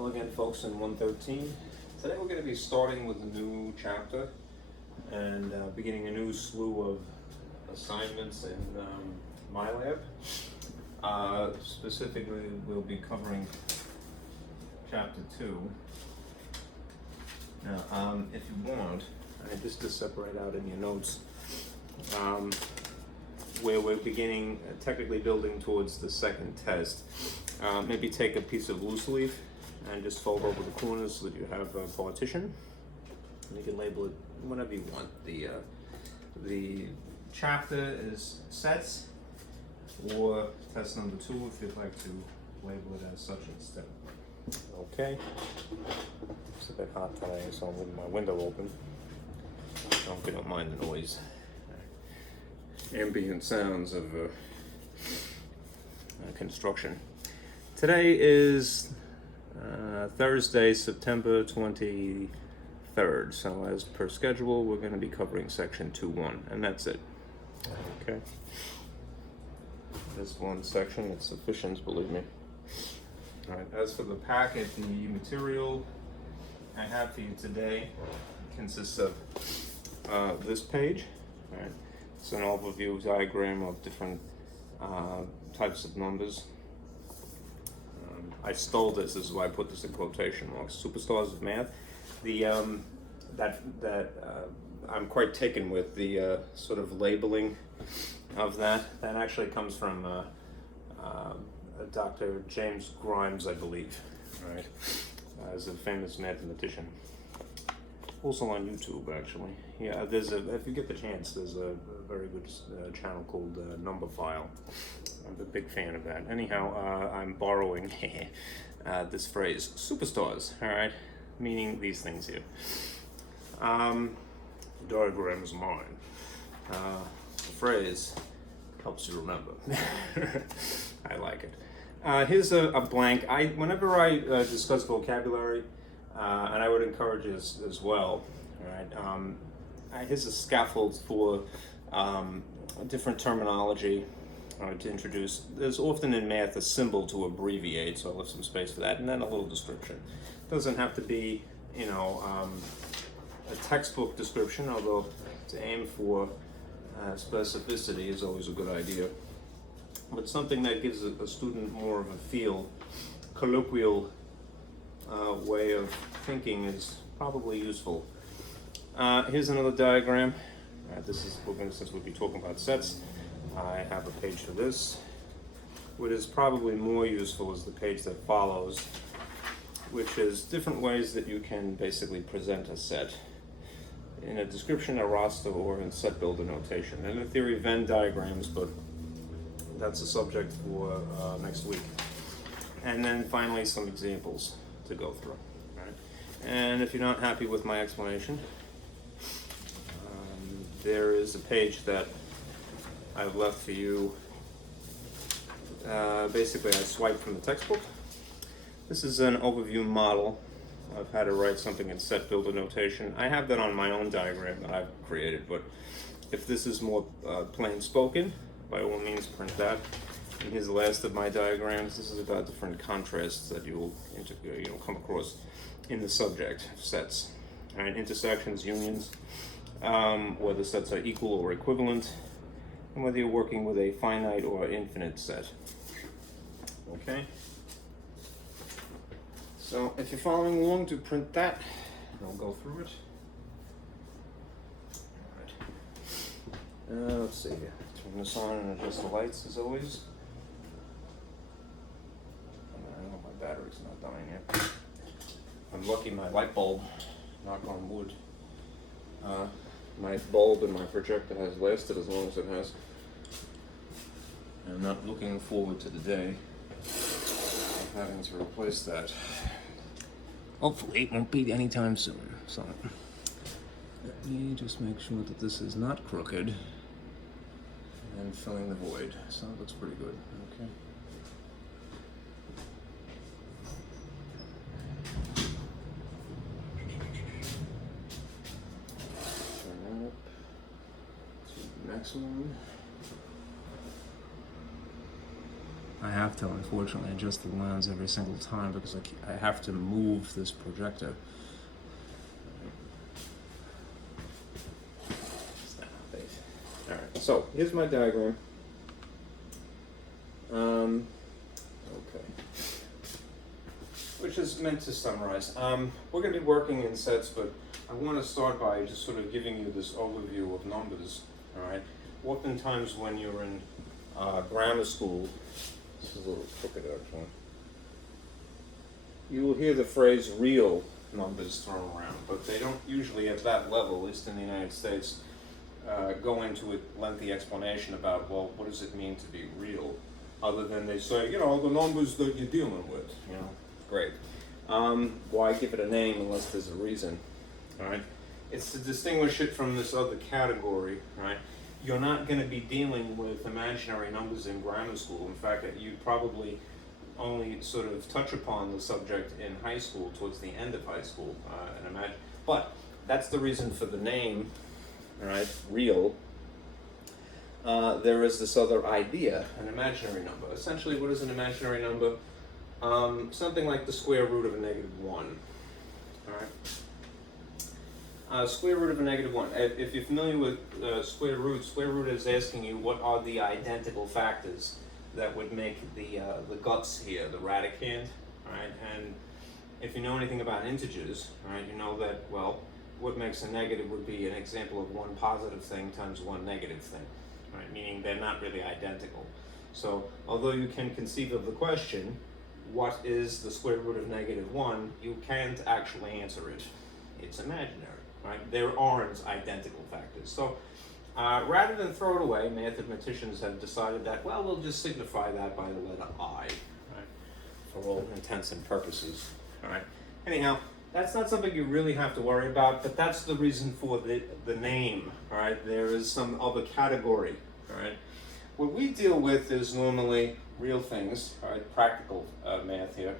Hello again, folks, in 113. Today we're going to be starting with a new chapter and beginning a new slew of assignments in my lab. Specifically, we'll be covering chapter 2. Now, if you want, just to separate out in your notes, where we're beginning, technically building towards the second test, maybe take a piece of loose leaf and just fold over the corners so that you have a partition. And you can label it whatever you want. The chapter is sets, or test number 2 if you'd like to label it as such instead. Okay. It's a bit hot today, so I'm leaving my window open. I hope you don't mind the noise. Ambient sounds of construction. Today is Thursday, September 23rd. So as per schedule, we're going to be covering section 2.1, and that's it. Okay. This one section, it's sufficient, believe me. All right. As for the packet, the material I have for you today consists of this page. All right. It's an overview diagram of different types of numbers. I stole this is why I put this in quotation marks. Superstars of math. The I'm quite taken with the sort of labeling of that. That actually comes from Dr. James Grimes, I believe, right? As a famous mathematician. Also on YouTube, actually. Yeah, if you get the chance, there's a very good channel called Number File. I'm a big fan of that. Anyhow, I'm borrowing this phrase, superstars, all right? Meaning these things here. Diagram is mine. The phrase helps you remember. I like it. Here's a blank. Whenever I discuss vocabulary, and I would encourage this as well, right? Here's a scaffold for different terminology to introduce. There's often in math a symbol to abbreviate, so I'll leave some space for that, and then a little description. It doesn't have to be, a textbook description, although to aim for specificity is always a good idea. But something that gives a student more of a feel, colloquial way of thinking is probably useful. Here's another diagram. Since we'll be talking about sets, I have a page for this. What is probably more useful is the page that follows, which is different ways that you can basically present a set in a description, a roster, or in set builder notation. And in theory, Venn diagrams, but that's a subject for next week. And then finally, some examples to go through. Right? And if you're not happy with my explanation, there is a page that I've left for you. Basically, I swiped from the textbook. This is an overview model. I've had to write something in set builder notation. I have that on my own diagram that I've created, but if this is more plain spoken, by all means print that. And here's the last of my diagrams. This is about different contrasts that you will come across in the subject of sets. All right, intersections, unions, whether sets are equal or equivalent, and whether you're working with a finite or infinite set. Okay? So if you're following along, to print that, and I'll go through it. All right. Let's see here. Turn this on and adjust the lights as always. I know my battery's not dying yet. I'm lucky my light bulb, knock on wood. My bulb and my projector has lasted as long as it has. I'm not looking forward to the day of having to replace that. Hopefully it won't be anytime soon. So let me just make sure that this is not crooked and filling the void. So it looks pretty good. Okay. Turn that up to the next one. I have have to, unfortunately, adjust the lens every single time because I have to move this projector. Alright, so here's my diagram. Okay. Which is meant to summarize. We're going to be working in sets, but I want to start by just sort of giving you this overview of numbers. Alright. Oftentimes when you're in grammar school, this is a little crooked actually, you will hear the phrase real numbers thrown around, but they don't usually at that level, at least in the United States, go into a lengthy explanation about, well, what does it mean to be real? Other than they say, you know, the numbers that you're dealing with, you know, great. Why give it a name unless there's a reason, right? It's to distinguish it from this other category, right? You're not going to be dealing with imaginary numbers in grammar school. In fact, you probably only sort of touch upon the subject in high school, towards the end of high school, but that's the reason for the name, right? Real. There is this other idea, an imaginary number. Essentially, what is an imaginary number? Something like the square root of a -1. All right. Square root of a -1. If you're familiar with square root is asking you what are the identical factors that would make the guts here, the radicand. All right. And if you know anything about integers, all right, you know that, well, what makes a negative would be an example of one positive thing times one negative thing. Right, meaning they're not really identical. So although you can conceive of the question, what is the square root of -1, you can't actually answer it. It's imaginary, right? There aren't identical factors. So rather than throw it away, mathematicians have decided that, well, we'll just signify that by the letter I, right? For all intents and purposes, all right? Anyhow, that's not something you really have to worry about, but that's the reason for the name, all right? There is some other category, all right? What we deal with is normally real things, all right, practical math here.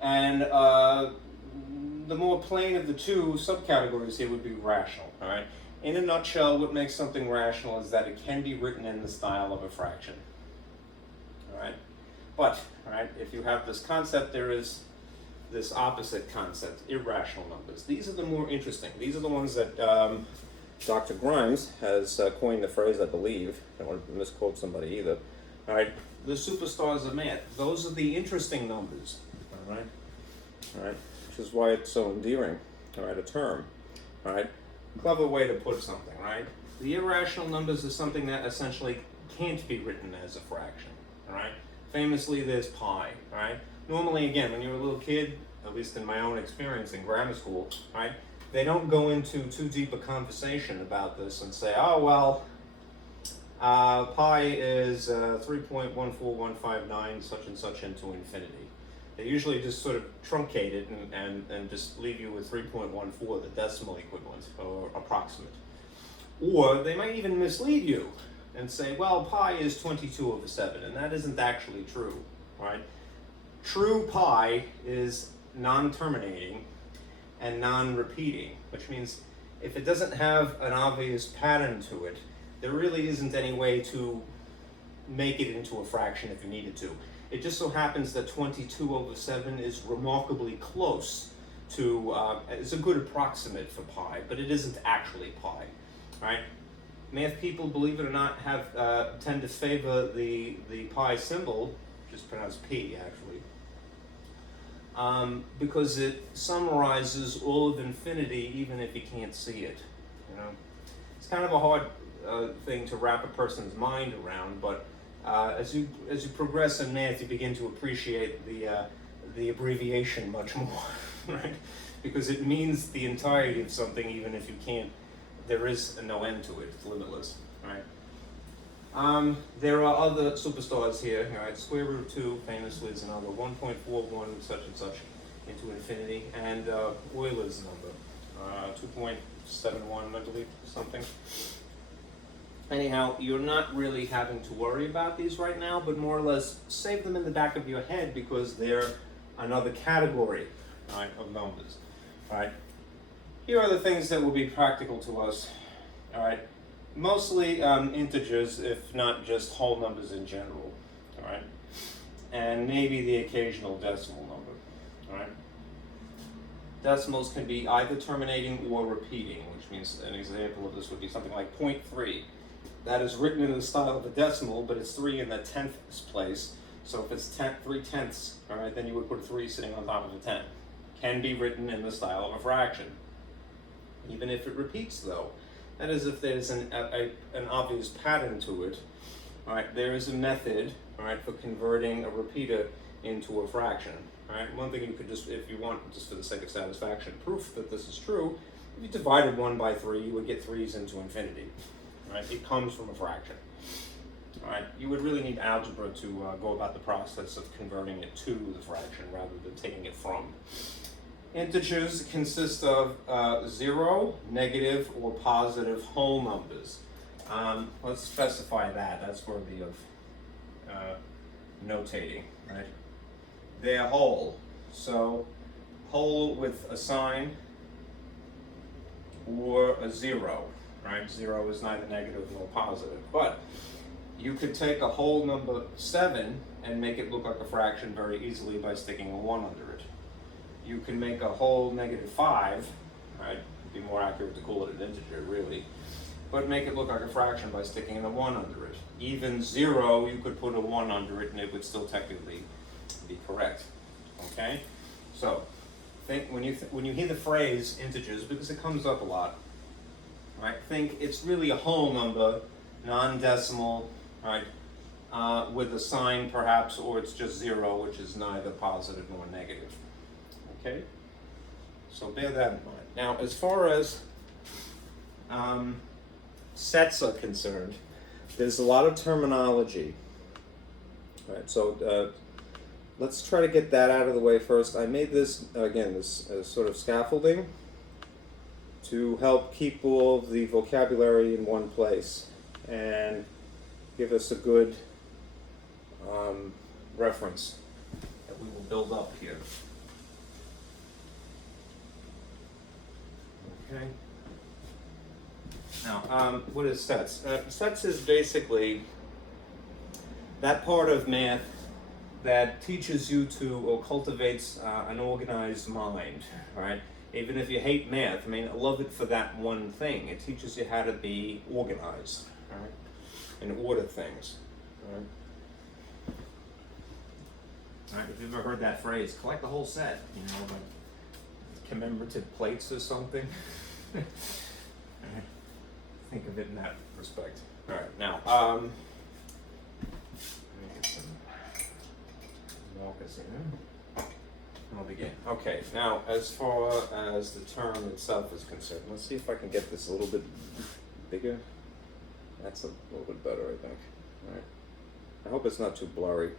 And the more plain of the two subcategories here would be rational, all right? In a nutshell, what makes something rational is that it can be written in the style of a fraction, all right? But, all right, if you have this concept, there is this opposite concept, irrational numbers. These are the more interesting. These are the ones that Dr. Grimes has coined the phrase, I believe. I don't want to misquote somebody either. All right, the superstars of math. Those are the interesting numbers. All right, which is why it's so endearing. All right, a term. All right, clever way to put something. Right, the irrational numbers is something that essentially can't be written as a fraction. All right, famously, there's pi. Right. Normally, again, when you're a little kid, at least in my own experience in grammar school, right, they don't go into too deep a conversation about this and say, oh, well, pi is 3.14159 such and such into infinity. They usually just sort of truncate it and just leave you with 3.14, the decimal equivalent, or approximate. Or they might even mislead you and say, well, pi is 22/7, and that isn't actually true, right? True pi is non-terminating and non-repeating, which means if it doesn't have an obvious pattern to it, there really isn't any way to make it into a fraction if you needed to. It just so happens that 22/7 is remarkably close to, it's a good approximate for pi, but it isn't actually pi, right? Math people, believe it or not, tend to favor the pi symbol, which is pronounced P actually, because it summarizes all of infinity even if you can't see it. You know, it's kind of a hard thing to wrap a person's mind around, but as you progress in math, you begin to appreciate the abbreviation much more, right? Because it means the entirety of something even if you can't. There is no end to it. It's limitless, right? There are other superstars here, right? Square root of 2 famously is another 1.41 such and such into infinity, and Euler's number, 2.71, I believe, something. Anyhow, you're not really having to worry about these right now, but more or less save them in the back of your head because they're another category, right, of numbers, right? Here are the things that will be practical to us, all right? Mostly integers, if not just whole numbers in general, all right? and maybe the occasional decimal number. All right? Decimals can be either terminating or repeating, which means an example of this would be something like 0.3. That is written in the style of a decimal, but it's 3 in the 10th place. So if it's 3/10, all right, then you would put a 3 sitting on top of a 10. Can be written in the style of a fraction. Even if it repeats, though. That is, if there's an obvious pattern to it, all right, there is a method, all right, for converting a repeater into a fraction. All right, one thing you could just, if you want, just for the sake of satisfaction, proof that this is true, if you divided 1 by 3, you would get 3's into infinity. All right, it comes from a fraction. All right, you would really need algebra to go about the process of converting it to the fraction rather than taking it from. Integers consist of 0, negative, or positive whole numbers. Let's specify that. That's worthy of notating, right? They're whole. So whole with a sign or a 0, right? 0 is neither negative nor positive. But you could take a whole number 7 and make it look like a fraction very easily by sticking a 1 under it. You can make a whole -5, right? It'd be more accurate to call it an integer, really. But make it look like a fraction by sticking in a 1 under it. Even 0, you could put a 1 under it and it would still technically be correct. Okay? So, think when you hear the phrase integers, because it comes up a lot, right? Think it's really a whole number, non-decimal, right? With a sign perhaps, or it's just 0, which is neither positive nor negative. Okay? So bear that in mind. Now, as far as sets are concerned, there's a lot of terminology. All right, so let's try to get that out of the way first. I made this, again, this sort of scaffolding to help keep all of the vocabulary in one place and give us a good reference that we will build up here. Okay. Now, what is sets? Sets is basically that part of math that teaches you to, or cultivates an organized mind, right? Even if you hate math, I mean, I love it for that one thing. It teaches you how to be organized, right? And order things, right? All right, if you've ever heard that phrase, collect the whole set, you know, like commemorative plates or something. Think of it in that respect. All right, now, let me get some markers here. I'll begin. Okay, now, as far as the term itself is concerned, let's see if I can get this a little bit bigger. That's a little bit better, I think. All right. I hope it's not too blurry.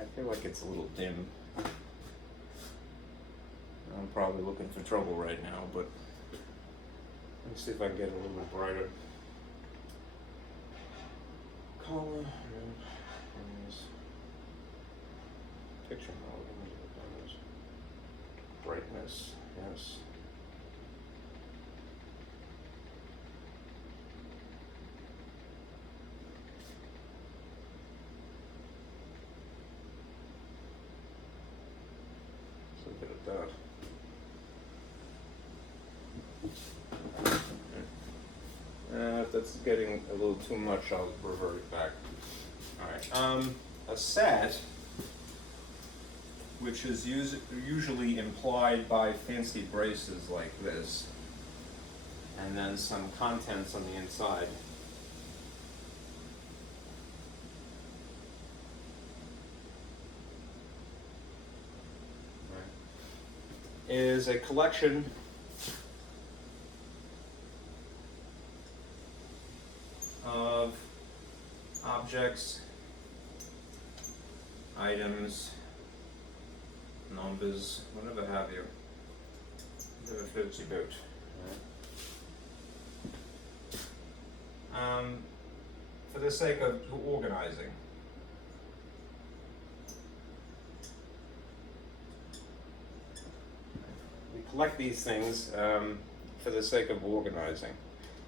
I feel like it's a little dim. I'm probably looking for trouble right now, but let me see if I can get it a little bit brighter. Color, picture mode, brightness, yes. So a bit of that. If that's getting a little too much, I'll revert it back. All right. A set, which is usually implied by fancy braces like this, and then some contents on the inside. Right. Is a collection of objects, items, numbers, whatever have you, whatever floats your boat. Right. For the sake of organizing, we collect these things for the sake of organizing.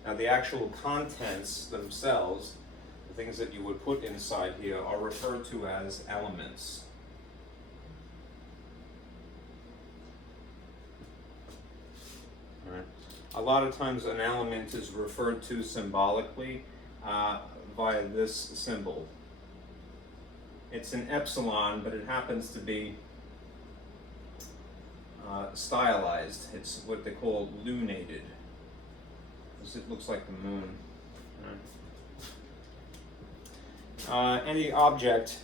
Now, the actual contents themselves, things that you would put inside here are referred to as elements. All right. A lot of times an element is referred to symbolically via this symbol. It's an epsilon, but it happens to be stylized. It's what they call lunated. It looks like the moon. Any object,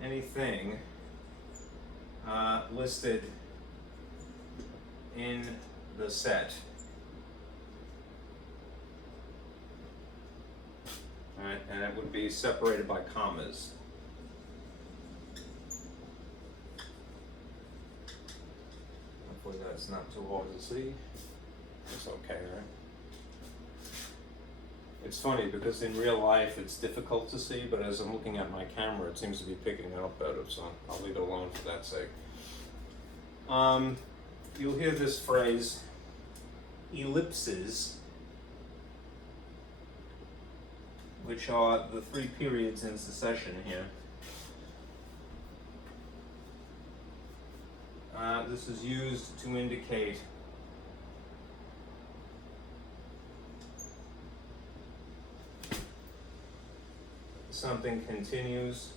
anything listed in the set. All right, and it would be separated by commas. Hopefully that's not too hard to see. It's okay, right? It's funny because in real life it's difficult to see, but as I'm looking at my camera, it seems to be picking it up better, so I'll leave it alone for that sake. You'll hear this phrase, ellipses, which are the 3 periods in succession here. This is used to indicate something continues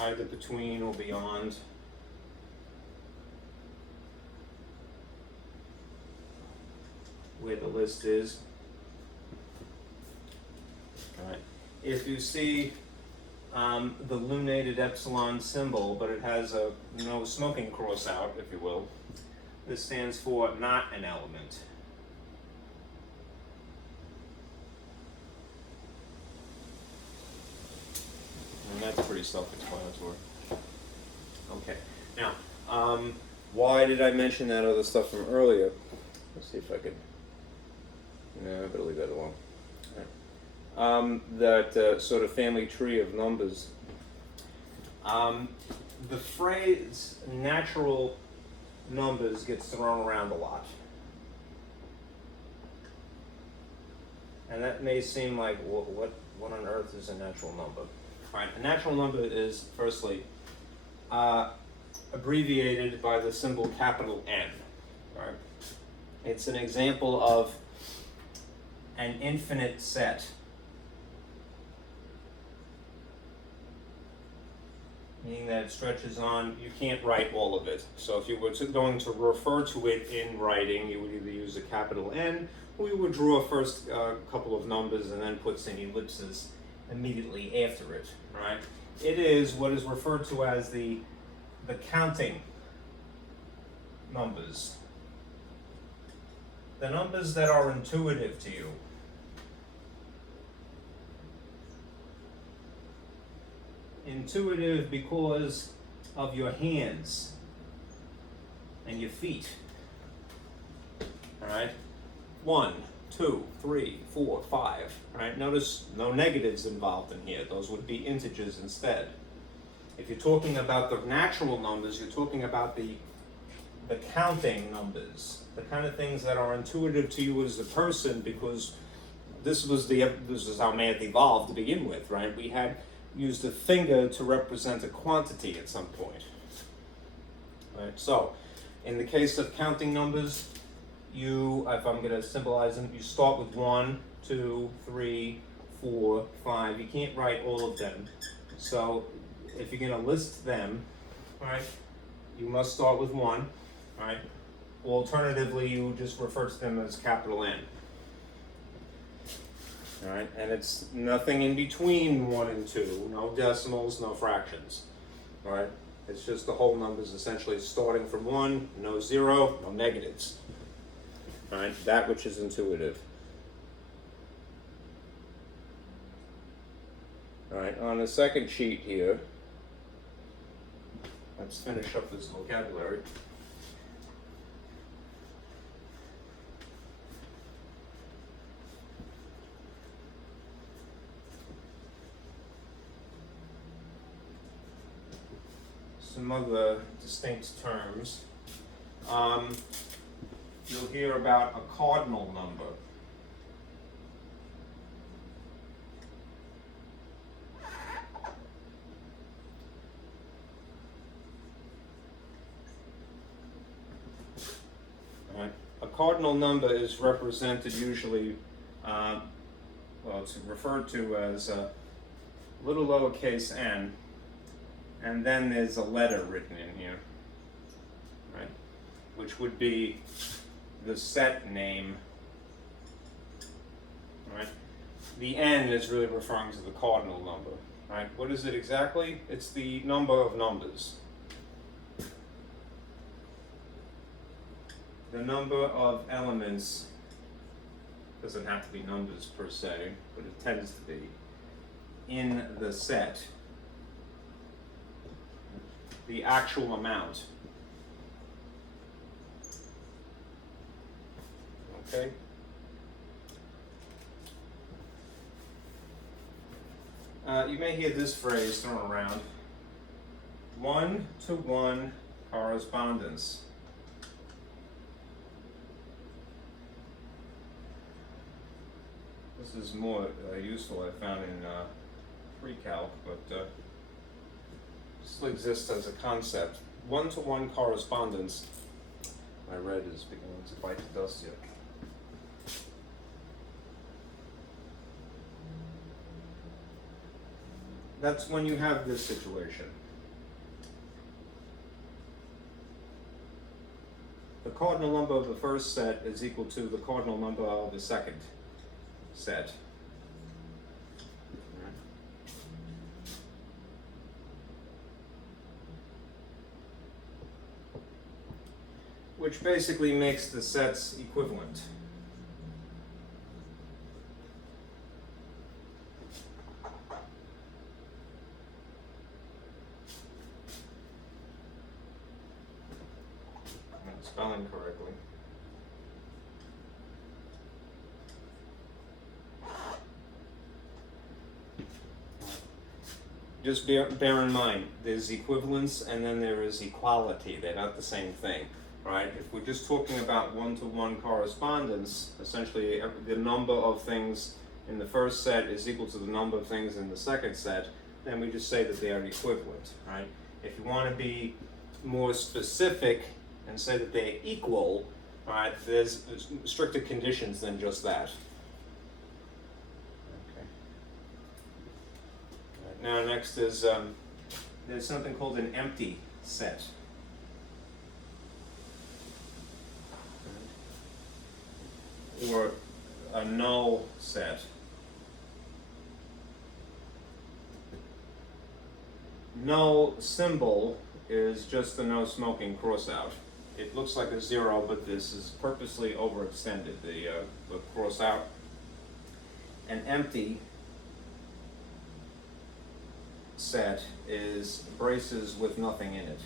either between or beyond where the list is. All right. If you see the lunated epsilon symbol, but it has a no smoking cross out, if you will, this stands for not an element. And that's pretty self-explanatory. Okay, now, why did I mention that other stuff from earlier? Let's see if I could, no, I better leave that alone. All right. That sort of family tree of numbers. The phrase natural numbers gets thrown around a lot. And that may seem like, what on earth is a natural number? All right, a natural number is, firstly, abbreviated by the symbol capital N. All right? It's an example of an infinite set. Meaning that it stretches on, you can't write all of it. So if you were going to refer to it in writing, you would either use a capital N, or you would draw first a couple of numbers and then put some ellipses immediately after it, right? It is what is referred to as the counting numbers. The numbers that are intuitive to you. Intuitive because of your hands and your feet. All right, 1, 2, 3, 4, 5. All right, notice no negatives involved in here. Those would be integers instead. If you're talking about the natural numbers, you're talking about the counting numbers, the kind of things that are intuitive to you as a person, because this is how math evolved to begin with, right? We had used a finger to represent a quantity at some point. Right? So, in the case of counting numbers, if I'm going to symbolize them, you start with 1, 2, 3, 4, 5. You can't write all of them. So, if you're going to list them, right, you must start with 1, right? Alternatively, you just refer to them as capital N. All right, and it's nothing in between 1 and 2, no decimals, no fractions. All right, it's just the whole numbers essentially starting from 1, no 0, no negatives. All right, that which is intuitive. All right, on the second sheet here, let's finish up this vocabulary. some other distinct terms. You'll hear about a cardinal number. Right. A cardinal number is represented usually, well, it's referred to as little lowercase n, and then there's a letter written in here, right, which would be the set name, right? The n is really referring to the cardinal number, right? What is it exactly? It's the number of numbers. The number of elements doesn't have to be numbers per se, but it tends to be in the set. The actual amount. Okay? You may hear this phrase thrown around: one-to-one correspondence. This is more useful, I found, in pre-calc, but still exists as a concept. One-to-one correspondence. My red is beginning to bite the dust here. That's when you have this situation. The cardinal number of the first set is equal to the cardinal number of the second set. Which basically makes the sets equivalent. I'm spelling correctly. Just bear in mind, there's equivalence and then there is equality. They're not the same thing. Right? If we're just talking about one-to-one correspondence, essentially the number of things in the first set is equal to the number of things in the second set, then we just say that they are equivalent, right? If you want to be more specific and say that they're equal, right, there's stricter conditions than just that. Okay. Right, now next is, there's something called an empty set. Or a null set. Null symbol is just the no smoking cross-out. It looks like a 0, but this is purposely overextended, the cross-out. An empty set is braces with nothing in it.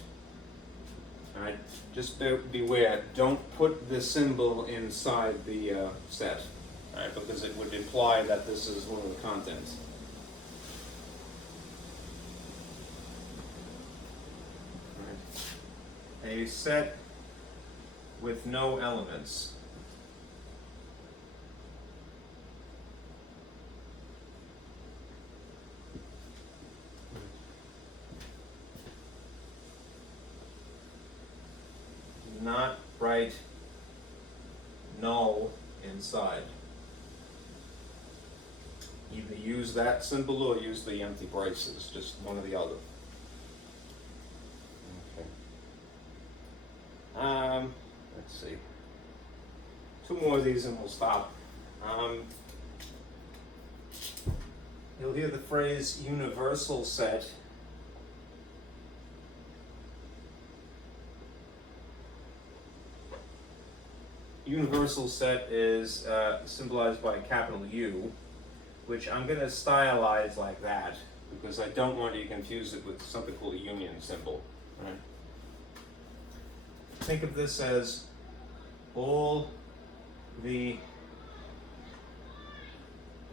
Alright, just beware, don't put the symbol inside the set, alright, because it would imply that this is one of the contents. Alright. A set with no elements. Not write null inside. Either use that symbol or use the empty braces, just one or the other. Okay. Let's see. 2 more of these and we'll stop. You'll hear the phrase universal set. Universal set is symbolized by a capital U, which I'm going to stylize like that because I don't want you to confuse it with something called a union symbol. Right? Think of this as all the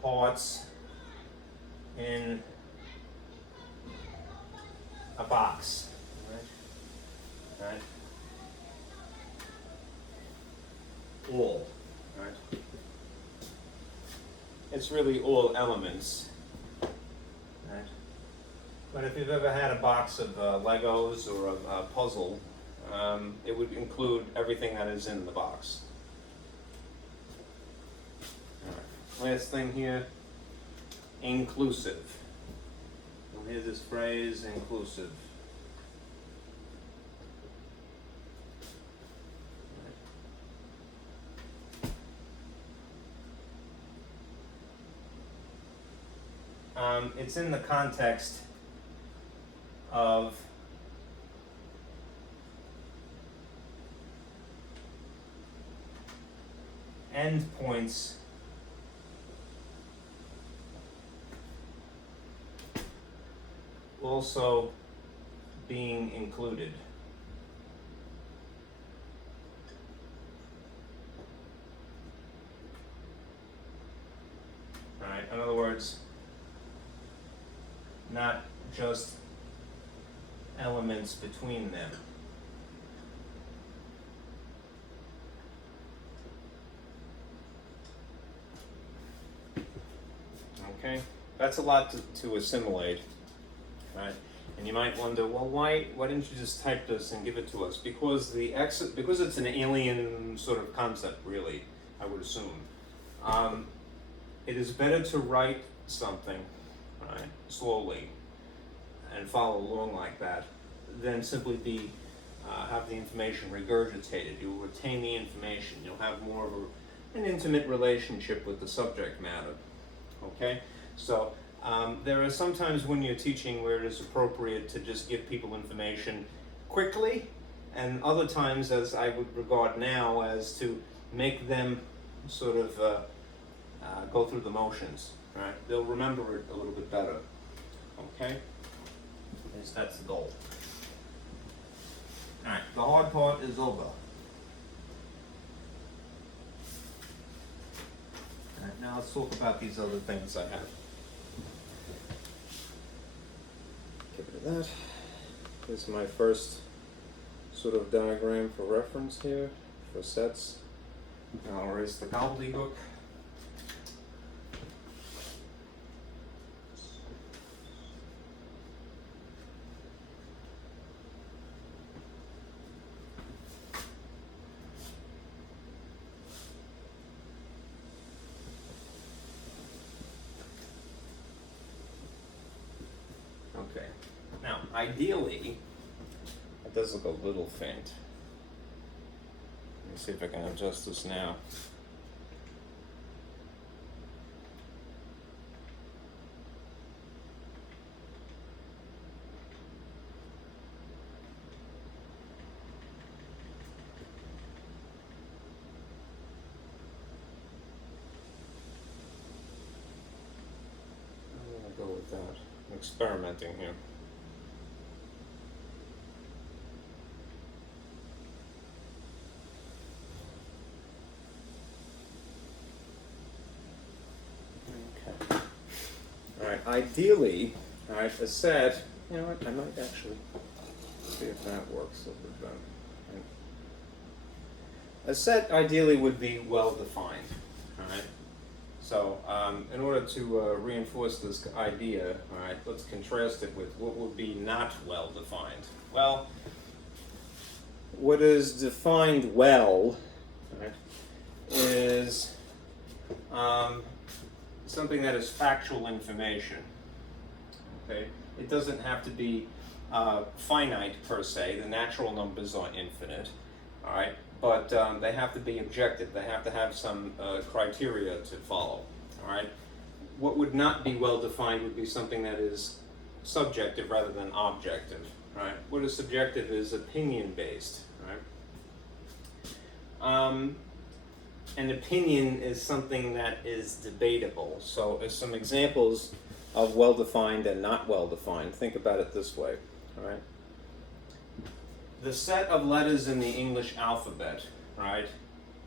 parts in a box. Right? right? All, right? It's really all elements, right? But if you've ever had a box of Legos or a puzzle, it would include everything that is in the box. All right. Last thing here, inclusive. You'll hear this phrase, inclusive. It's in the context of endpoints also being included. All right, in other words, not just elements between them. Okay, that's a lot to assimilate, right? And you might wonder, well, why didn't you just type this and give it to us? Because because it's an alien sort of concept, really, I would assume. It is better to write something, right, slowly, and follow along like that, than simply have the information regurgitated. You'll retain the information. You'll have more of an intimate relationship with the subject matter. Okay, so there are some times when you're teaching where it is appropriate to just give people information quickly, and other times, as I would regard now, as to make them sort of go through the motions. Right? They'll remember it a little bit better. Okay, at least that's the goal. All right, the hard part is over. All right, now let's talk about these other things I have. Get rid of that. This is my first sort of diagram for reference here, for sets. I'll erase the gobbledygook. Okay, now ideally, it does look a little faint. Let me see if I can adjust this now. I'm going to go with that. I'm experimenting here. Okay. All right. Ideally, all right, a set. You know what? I might actually see if that works a little bit better. Right. A set ideally would be well defined. All right. So, in order to reinforce this idea, all right, let's contrast it with what would be not well defined. Well, what is defined well, right, is something that is factual information. Okay, it doesn't have to be finite per se. The natural numbers are infinite. All right. But they have to be objective. They have to have some criteria to follow. All right. What would not be well defined would be something that is subjective rather than objective. Right. What is subjective is opinion based. Right. An opinion is something that is debatable. So, as some examples of well defined and not well defined, think about it this way. All right. The set of letters in the English alphabet, right,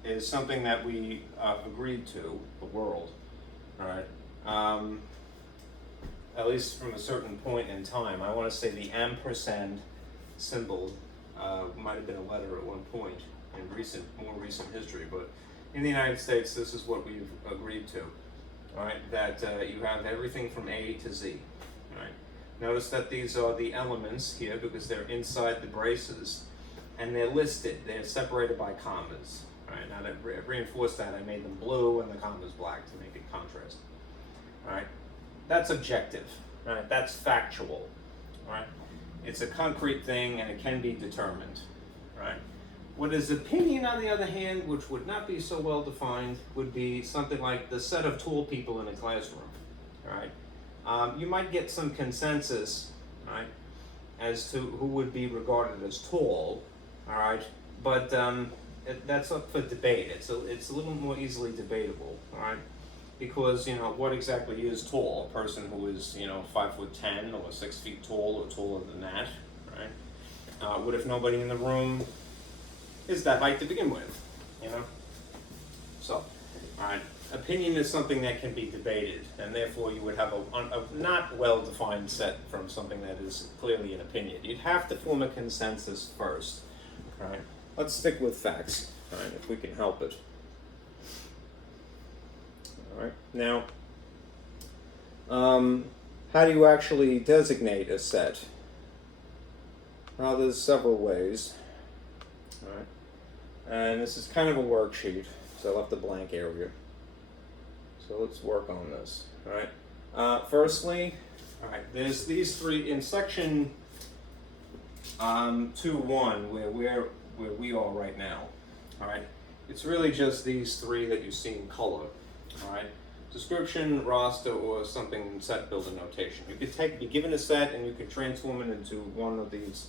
is something that we agreed to, the world, right, at least from a certain point in time. I want to say the ampersand symbol Might have been a letter at one point in more recent history, but in the United States, this is what we've agreed to. All right, that you have everything from A to Z. All right. Notice that these are the elements here because they're inside the braces, and they're listed. They're separated by commas. All right. Now to reinforce that, I made them blue and the commas black to make it contrast. All right. That's objective. All right. That's factual. All right. It's a concrete thing and it can be determined. All right. What is opinion, on the other hand, which would not be so well defined, would be something like the set of tall people in a classroom. All right. You might get some consensus, right, as to who would be regarded as tall. All right. But that's up for debate. It's a little more easily debatable. All right. Because, you know, what exactly is tall? A person who is, you know, 5'10" or 6 feet tall or taller than that, right? What if nobody in the room is that height to begin with, you know? So, all right, opinion is something that can be debated, and therefore you would have a not well-defined set from something that is clearly an opinion. You'd have to form a consensus first, all right? Let's stick with facts, all right, if we can help it. All right, now, how do you actually designate a set? Well, there's several ways. All right, and this is kind of a worksheet, so I left a blank area. So let's work on this. All right. Firstly, all right, there's these three in section 2.1 where we are right now. All right, it's really just these three that you see in color. All right, description, roster, or something set builder notation. You could be given a set and you could transform it into one of these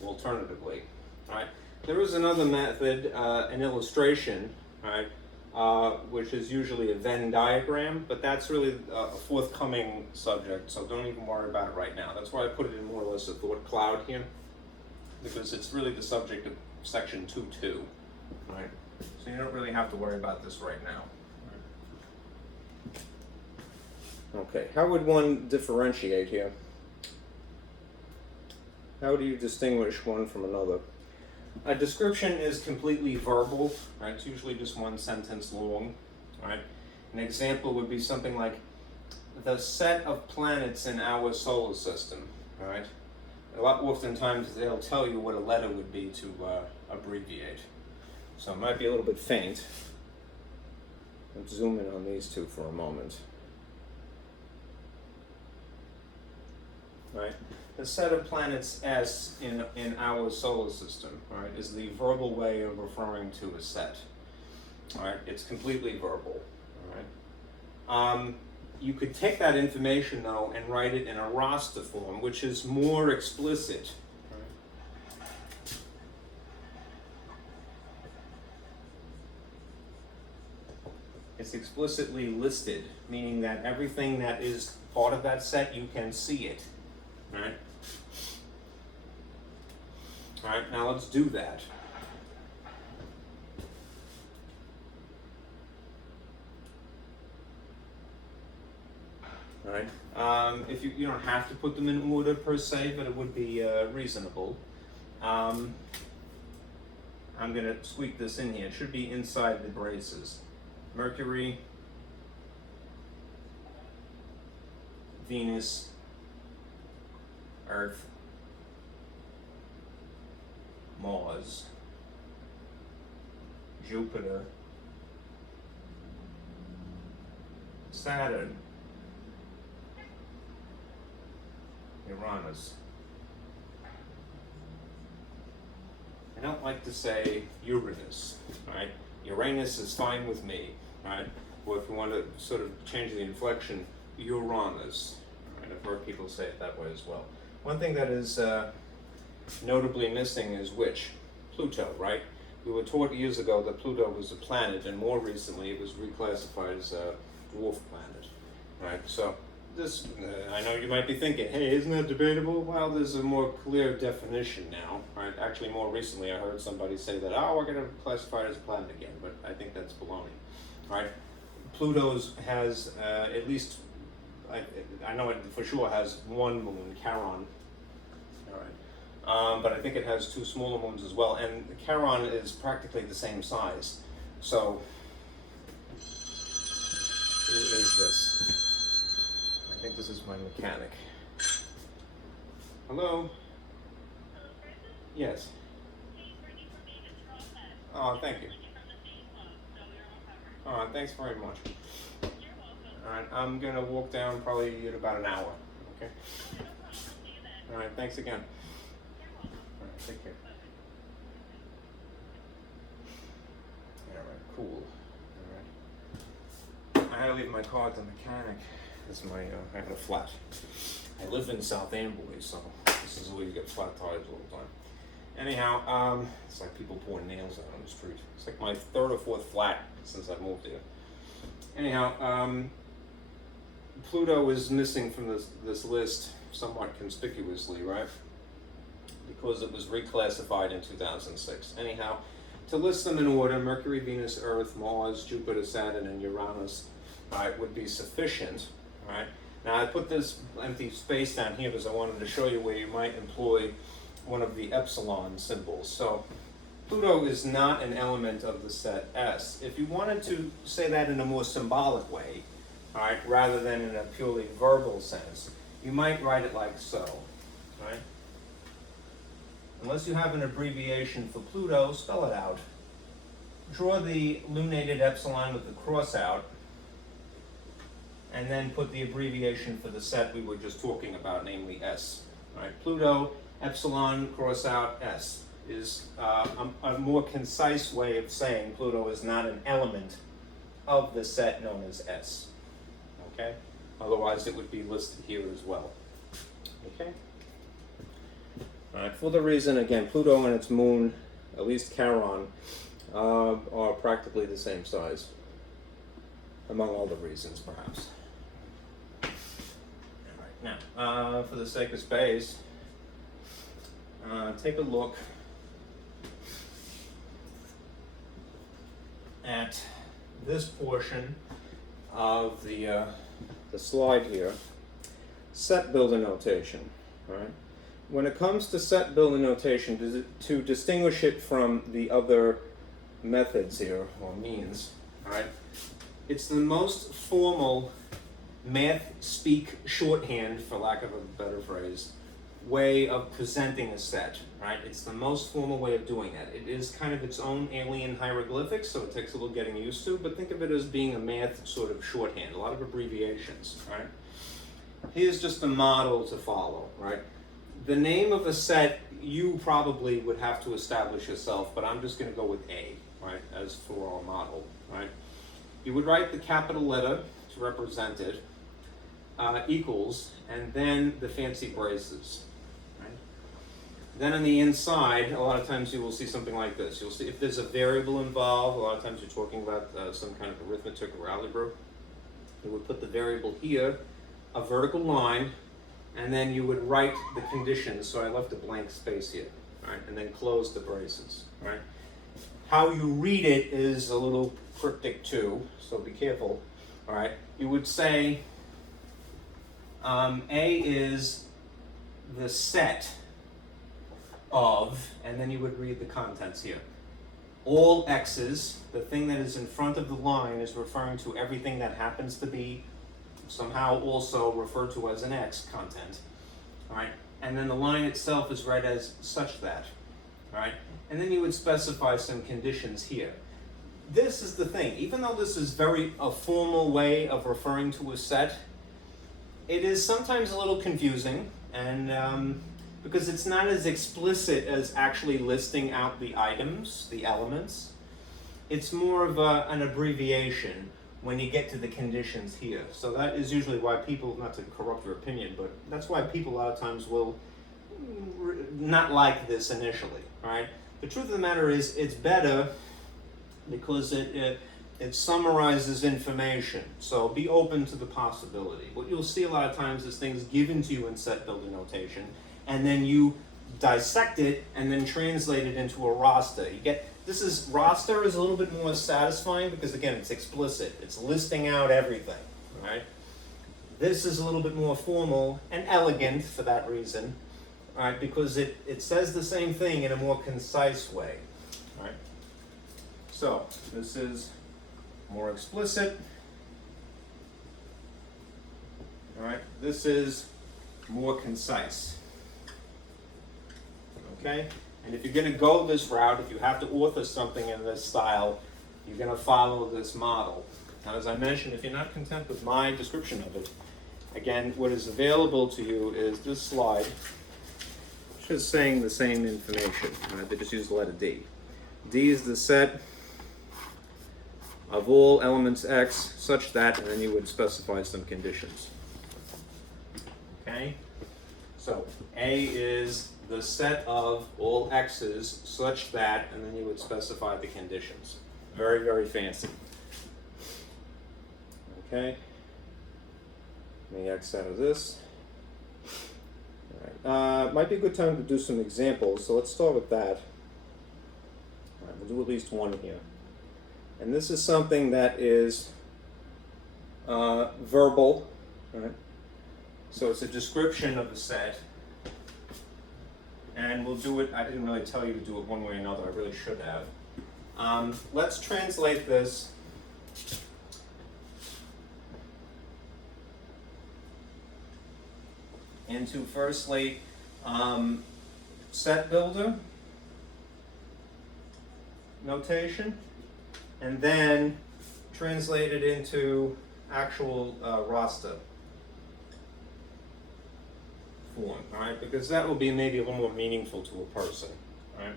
alternatively. All right, there is another method, an illustration, all right, which is usually a Venn diagram, but that's really a forthcoming subject, so don't even worry about it right now. That's why I put it in more or less a thought cloud here, because it's really the subject of section 2.2. All right, so you don't really have to worry about this right now. Okay, how would one differentiate here? How do you distinguish one from another? A description is completely verbal, right? It's usually just one sentence long, right? An example would be something like the set of planets in our solar system, right? Oftentimes they'll tell you what a letter would be to abbreviate. So it might be a little bit faint. Let's zoom in on these two for a moment. Right? The set of planets S in our solar system, right, is the verbal way of referring to a set. All right, it's completely verbal. All right. You could take that information though and write it in a roster form, which is more explicit. Right. It's explicitly listed, meaning that everything that is part of that set, you can see it. All right. All right, now let's do that. All right. If you don't have to put them in order per se, but it would be reasonable. I'm going to squeak this in here. It should be inside the braces. Mercury, Venus, Earth, Mars, Jupiter, Saturn, Uranus. I don't like to say Uranus, right? Uranus is fine with me, right? Or if you want to sort of change the inflection, Uranus. Right? I've heard people say it that way as well. One thing that is notably missing is which? Pluto, right? We were taught years ago that Pluto was a planet, and more recently it was reclassified as a dwarf planet, right? So this, I know you might be thinking, hey, isn't that debatable? Well, there's a more clear definition now, right? Actually, more recently I heard somebody say that, oh, we're going to classify it as a planet again, but I think that's baloney, right? Pluto's has at least, I know it for sure has one moon, Charon. All right. but I think it has two smaller ones as well, and the Charon is practically the same size. So, who is this? I think this is my mechanic. Hello? Yes. Oh, thank you. Oh, thanks very much. Alright, I'm gonna walk down probably in about an hour. Okay? Alright, thanks again. Alright, take care. Alright, cool. Alright. I had to leave my car at the mechanic. This is my, I have a flat. I live in South Amboy, so this is where you get flat tires all the time. Anyhow, it's like people pouring nails out on the street. It's like my third or fourth flat since I moved here. Anyhow, Pluto is missing from this list somewhat conspicuously, right? Because it was reclassified in 2006. Anyhow, to list them in order, Mercury, Venus, Earth, Mars, Jupiter, Saturn, and Uranus, right, would be sufficient, right? Now I put this empty space down here because I wanted to show you where you might employ one of the epsilon symbols. So Pluto is not an element of the set S. If you wanted to say that in a more symbolic way, all right, rather than in a purely verbal sense, you might write it like so, right? Unless you have an abbreviation for Pluto, spell it out. Draw the lunated epsilon with the cross out, and then put the abbreviation for the set we were just talking about, namely S. All right, Pluto, epsilon, cross out, S is a more concise way of saying Pluto is not an element of the set known as S. Okay? Otherwise it would be listed here as well. Okay? All right, for the reason, again, Pluto and its moon, at least Charon, are practically the same size, among all the reasons, perhaps. All right, now, for the sake of space, take a look at this portion of the slide here, set builder notation. All right. When it comes to set builder notation, to distinguish it from the other methods here, or means, all right, it's the most formal math speak shorthand, for lack of a better phrase, way of presenting a set, right? It's the most formal way of doing that. It is kind of its own alien hieroglyphics, so it takes a little getting used to, but think of it as being a math sort of shorthand, a lot of abbreviations, right? Here's just a model to follow, right? The name of a set you probably would have to establish yourself, but I'm just going to go with A, right, as for our model, right? You would write the capital letter to represent it, equals, and then the fancy braces, right? Then on the inside, a lot of times you will see something like this. You'll see if there's a variable involved, a lot of times you're talking about some kind of arithmetic or algebra. You would put the variable here, a vertical line, and then you would write the conditions. So I left a blank space here, right? And then close the braces, right? How you read it is a little cryptic too, so be careful, all right? You would say A is the set of, and then you would read the contents here. All x's, the thing that is in front of the line is referring to everything that happens to be somehow also referred to as an x content, all right? And then the line itself is read as such that, all right? And then you would specify some conditions here. This is the thing, even though this is a formal way of referring to a set, it is sometimes a little confusing, and because it's not as explicit as actually listing out the items, the elements. It's more of an abbreviation when you get to the conditions here. So that is usually why people, not to corrupt your opinion, but that's why people a lot of times will not like this initially, right? The truth of the matter is it's better because it summarizes information. So be open to the possibility. What you'll see a lot of times is things given to you in set builder notation, and then you dissect it and then translate it into a roster. Roster is a little bit more satisfying because again, it's explicit. It's listing out everything, right? This is a little bit more formal and elegant for that reason, right? Because it says the same thing in a more concise way, right? So this is more explicit. All right, this is more concise. Okay, and if you're going to go this route, if you have to author something in this style, you're going to follow this model. Now, as I mentioned, if you're not content with my description of it, again, what is available to you is this slide, just saying the same information. Right? They just use the letter D. D is the set of all elements X such that, and then you would specify some conditions. Okay? So A is the set of all X's such that, and then you would specify the conditions. Very, very fancy. Okay? Let me X out of this. All right. Might be a good time to do some examples, so let's start with that. All right, we'll do at least one here. And this is something that is verbal, right? So it's a description of the set. And we'll do it, I didn't really tell you to do it one way or another, I really should have. Let's translate this into firstly set builder notation, and then translate it into actual roster form, all right? Because that will be maybe a little more meaningful to a person, all right?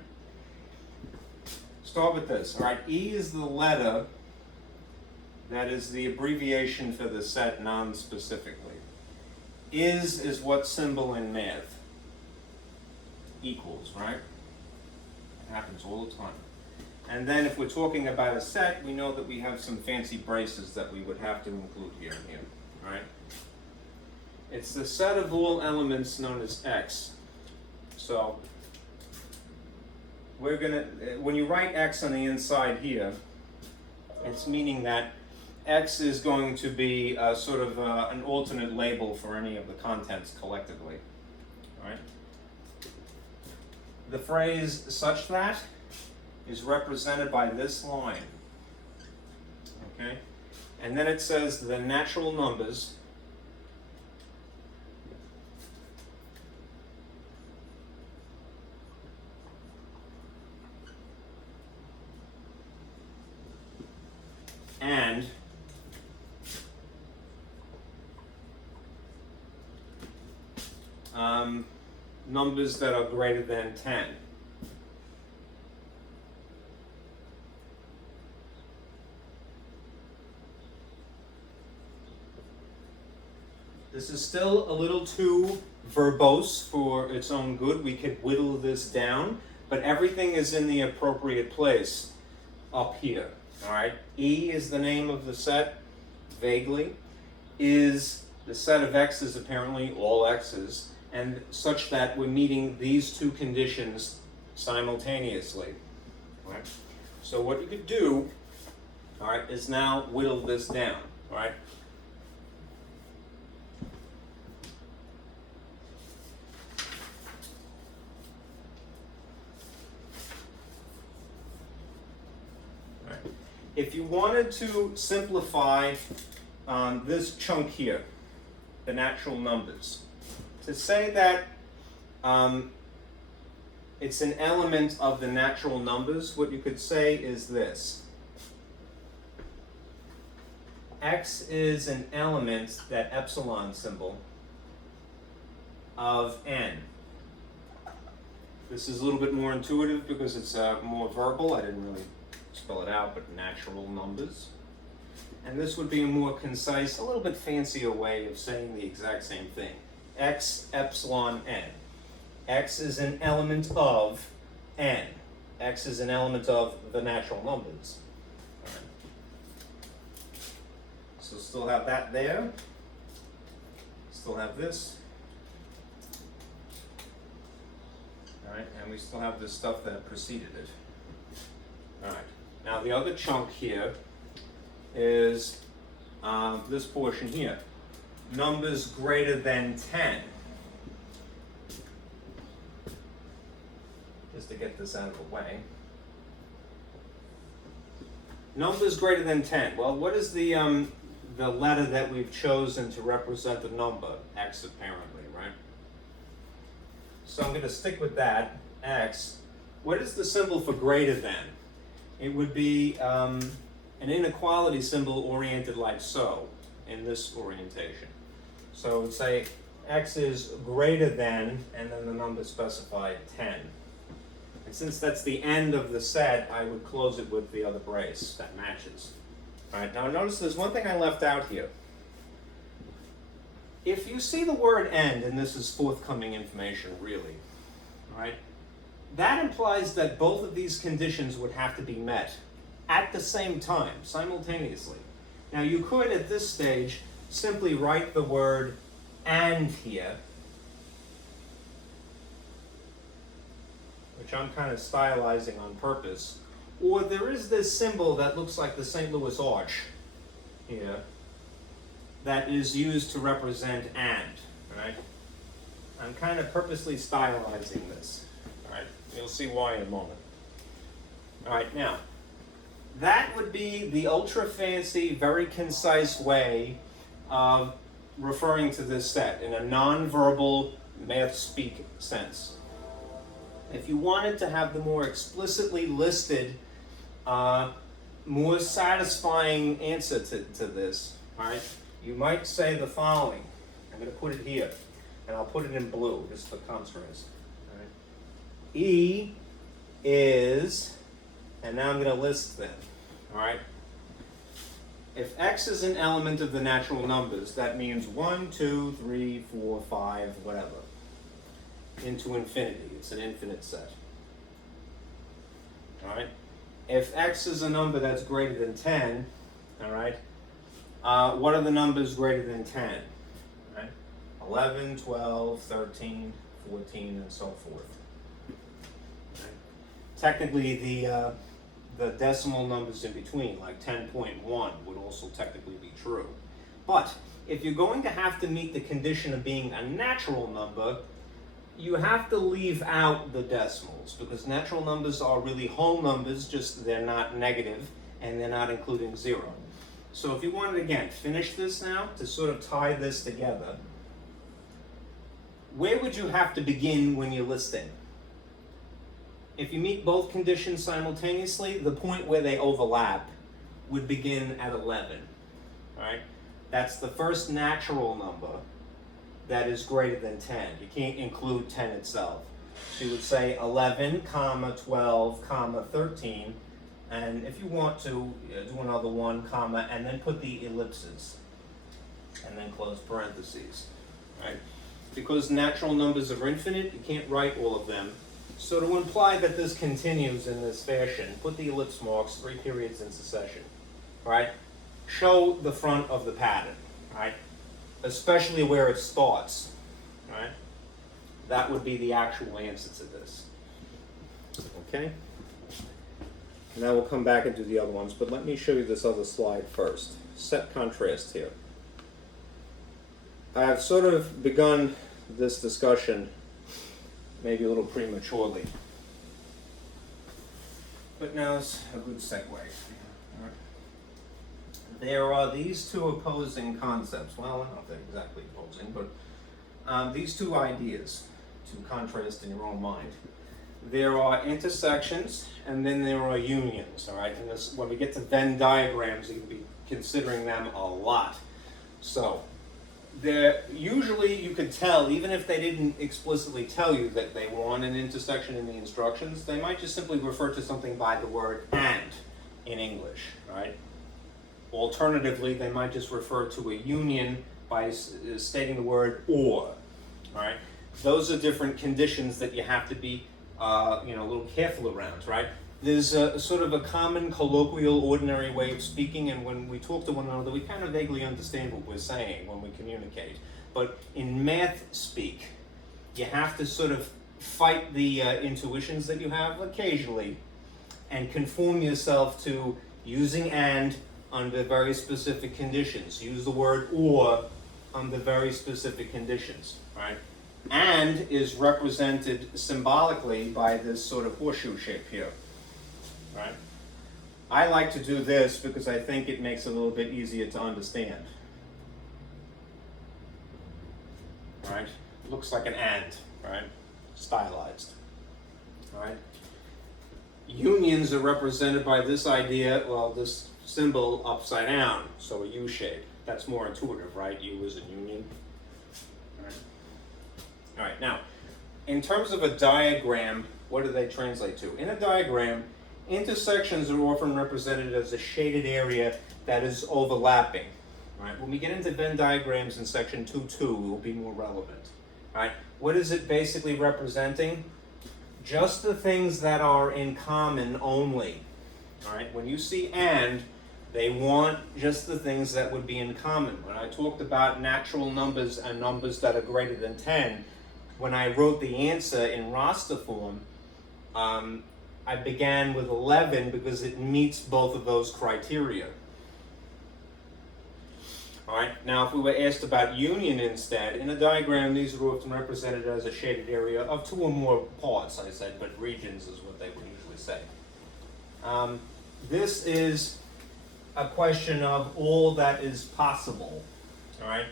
Start with this, all right? E is the letter that is the abbreviation for the set non-specifically. Is what symbol in math? Equals, right? It happens all the time. And then if we're talking about a set, we know that we have some fancy braces that we would have to include here and here, right? It's the set of all elements known as X. So we're gonna, when you write X on the inside here, it's meaning that X is going to be sort of an alternate label for any of the contents collectively, right? The phrase such that is represented by this line, okay? And then it says the natural numbers and numbers that are greater than 10. This is still a little too verbose for its own good. We could whittle this down, but everything is in the appropriate place up here. All right. E is the name of the set, vaguely. Is the set of X's, apparently all X's, and such that we're meeting these two conditions simultaneously. All right. So what you could do, all right, is now whittle this down. All right. If you wanted to simplify this chunk here, the natural numbers, to say that it's an element of the natural numbers, what you could say is this. X is an element, that epsilon symbol, of n. This is a little bit more intuitive because it's more verbal. I didn't really spell it out, but natural numbers. And this would be a more concise, a little bit fancier way of saying the exact same thing. X epsilon n. X is an element of n. X is an element of the natural numbers. All right. So still have that there. Still have this. All right, and we still have this stuff that preceded it. All right. Now the other chunk here is this portion here. Numbers greater than 10. just to get this out of the way. Numbers greater than 10. Well, what is the letter that we've chosen to represent the number? X, apparently, right? So I'm going to stick with that, X. What is the symbol for greater than? It would be an inequality symbol oriented like so, in this orientation. So it would say X is greater than, and then the number specified 10. And since that's the end of the set, I would close it with the other brace that matches. All right, now notice there's one thing I left out here. If you see the word end, and this is forthcoming information really, all right, that implies that both of these conditions would have to be met at the same time, simultaneously. Now you could, at this stage, simply write the word and here, which I'm kind of stylizing on purpose. Or there is this symbol that looks like the St. Louis Arch here that is used to represent and, right? I'm kind of purposely stylizing this, all right? You'll see why in a moment. All right, now, that would be the ultra fancy, very concise way of referring to this set in a non-verbal math speak sense. If you wanted to have the more explicitly listed, more satisfying answer to this, all right, you might say the following. I'm going to put it here, and I'll put it in blue just for contrast. All right. E is, and now I'm going to list them. All right. If X is an element of the natural numbers, that means 1, 2, 3, 4, 5, whatever, into infinity. It's an infinite set. All right. If X is a number that's greater than 10, all right, what are the numbers greater than 10? All right. 11, 12, 13, 14, and so forth. Right. Technically, the decimal numbers in between, like 10.1, would also technically be true. But if you're going to have to meet the condition of being a natural number, you have to leave out the decimals, because natural numbers are really whole numbers, just they're not negative, and they're not including 0. So if you wanted, again, finish this now, to sort of tie this together, where would you have to begin when you're listing? If you meet both conditions simultaneously, the point where they overlap would begin at 11, right? That's the first natural number that is greater than 10. You can't include 10 itself. So you would say 11, comma, 12, comma, 13, and if you want to, do another 1, comma, and then put the ellipses, and then close parentheses, right? Because natural numbers are infinite, you can't write all of them. So to imply that this continues in this fashion, put the ellipse marks 3 periods in succession, right? Show the front of the pattern, right? Especially where it starts, right? That would be the actual answer to this. Okay? Now we'll come back and do the other ones, but let me show you this other slide first. Set contrast here. I have sort of begun this discussion maybe a little prematurely, but now it's a good segue. There are these two opposing concepts. Well, I don't know if they're exactly opposing, but these two ideas to contrast in your own mind. There are intersections, and then there are unions, all right? And this, when we get to Venn diagrams, you can be considering them a lot. So, usually you could tell, even if they didn't explicitly tell you that they want an intersection in the instructions, they might just simply refer to something by the word and in English, right? Alternatively, they might just refer to a union by stating the word or, all right? Those are different conditions that you have to be, a little careful around, right? There's a sort of a common colloquial, ordinary way of speaking, and when we talk to one another, we kind of vaguely understand what we're saying when we communicate. But in math speak, you have to sort of fight the intuitions that you have occasionally and conform yourself to using and under very specific conditions. Use the word or under very specific conditions, right? and is represented symbolically by this sort of horseshoe shape here. Right? I like to do this because I think it makes it a little bit easier to understand. Right? Looks like an and, right? Stylized. Right? Unions are represented by this idea, well, this symbol upside down, so a U shape. That's more intuitive, right? U is a union. All right, now, in terms of a diagram, what do they translate to? In a diagram, intersections are often represented as a shaded area that is overlapping. Right? When we get into Venn diagrams in section 2.2, it will be more relevant. Right? What is it basically representing? Just the things that are in common only. All right? When you see and, they want just the things that would be in common. When I talked about natural numbers and numbers that are greater than 10, when I wrote the answer in roster form, I began with 11 because it meets both of those criteria. All right, now if we were asked about union instead, in a diagram these are often represented as a shaded area of 2 or more parts, I said, but regions is what they would usually say. This is a question of all that is possible, all right?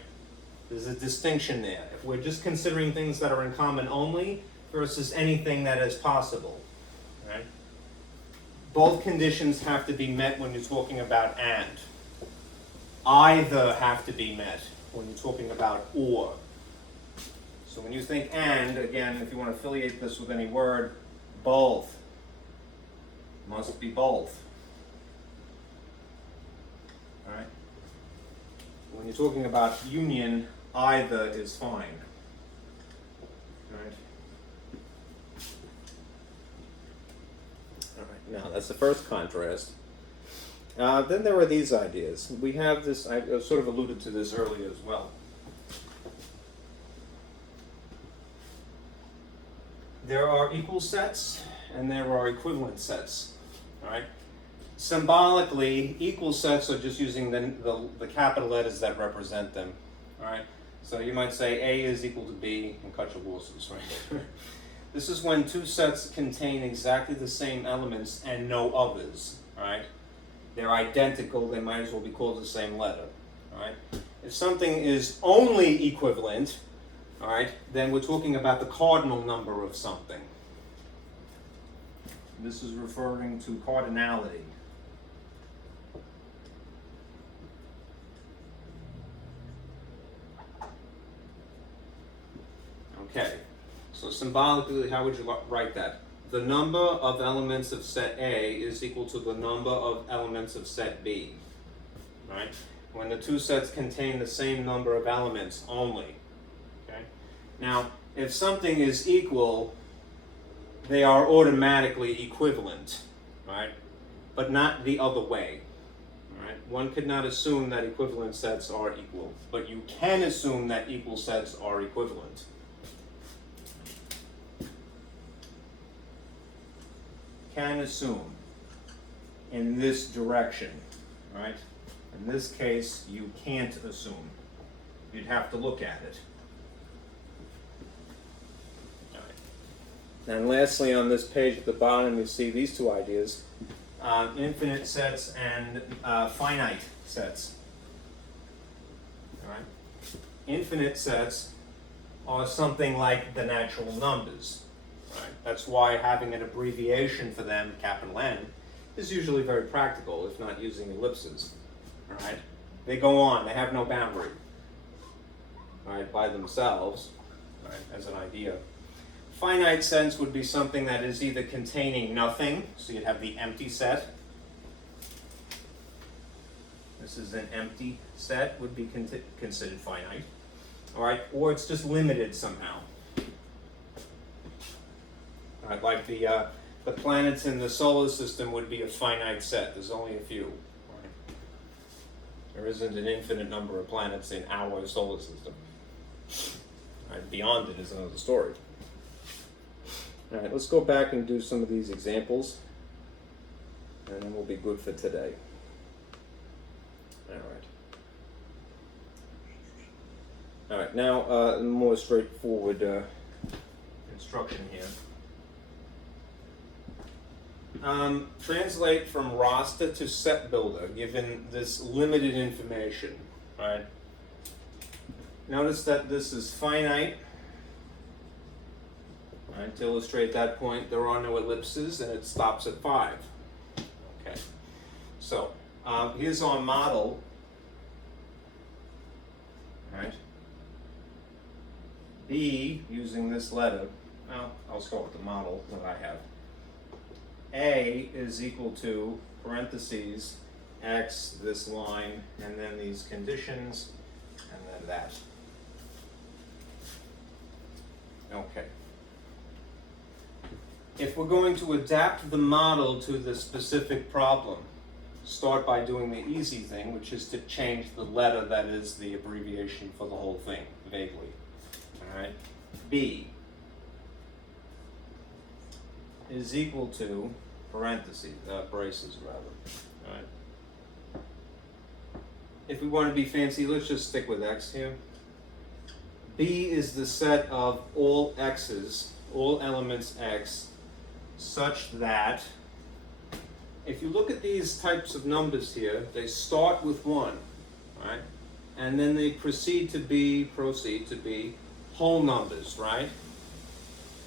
There's a distinction there. If we're just considering things that are in common only versus anything that is possible, right? Both conditions have to be met when you're talking about and. Either have to be met when you're talking about or. So when you think and, again, if you want to affiliate this with any word, both. Must be both. All right? When you're talking about union, either is fine. All right? All right, now that's the first contrast. Then there are these ideas. We have this, I sort of alluded to this earlier as well. There are equal sets and there are equivalent sets. All right? Symbolically, equal sets are just using the capital letters that represent them. All right? So you might say A is equal to B and cut your losses, right? This is when 2 sets contain exactly the same elements and no others. All right? They're identical, they might as well be called the same letter. All right? If something is only equivalent, all right, then we're talking about the cardinal number of something. This is referring to cardinality. Okay, so symbolically, how would you write that? The number of elements of set A is equal to the number of elements of set B, right? When the 2 sets contain the same number of elements only, okay? Now, if something is equal, they are automatically equivalent, right? But not the other way, right? One could not assume that equivalent sets are equal, but you can assume that equal sets are equivalent. Can assume in this direction, right? In this case, you can't assume. You'd have to look at it. All right. And lastly, on this page at the bottom, you see these 2 ideas, infinite sets and finite sets. All right? Infinite sets are something like the natural numbers. Right. That's why having an abbreviation for them, capital N, is usually very practical, if not using ellipses. All right? They go on, they have no boundary, right, by themselves, right, as an idea. Finite sense would be something that is either containing nothing, so you'd have the empty set. This is an empty set, would be considered finite. All right? Or it's just limited somehow. Right, like the planets in the solar system would be a finite set. There's only a few. Right? There isn't an infinite number of planets in our solar system. Right, beyond it is another story. All right, let's go back and do some of these examples, and then we'll be good for today. All right. All right, now more straightforward instruction here. Translate from raster to set builder given this limited information, right? Notice that this is finite. Right, to illustrate that point, there are no ellipses and it stops at 5. Okay, so here's our model. Right. B, using this letter, well, I'll start with the model that I have. A is equal to, parentheses, x, this line, and then these conditions, and then that. Okay. If we're going to adapt the model to the specific problem, start by doing the easy thing, which is to change the letter that is the abbreviation for the whole thing, vaguely. All right. B is equal to, parentheses, braces rather. All right. If we want to be fancy, let's just stick with x here. B is the set of all x's, all elements x, such that if you look at these types of numbers here, they start with 1, right? And then they proceed to be whole numbers, right?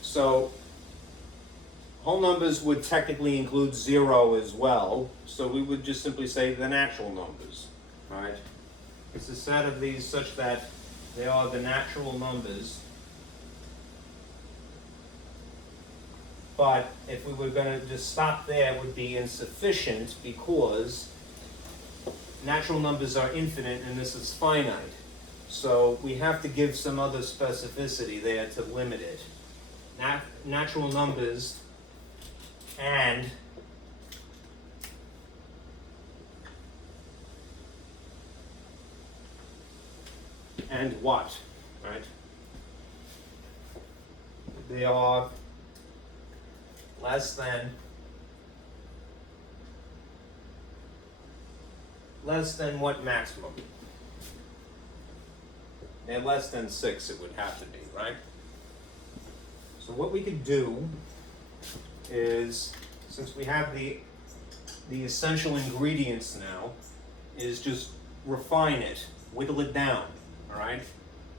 So whole numbers would technically include 0 as well, so we would just simply say the natural numbers, right? It's a set of these such that they are the natural numbers. But if we were going to just stop there, it would be insufficient because natural numbers are infinite and this is finite. So we have to give some other specificity there to limit it. Natural numbers and what, right? They are less than what maximum? They're less than 6, it would have to be, right? So what we could do is, since we have the essential ingredients now, is just refine it, whittle it down, all right?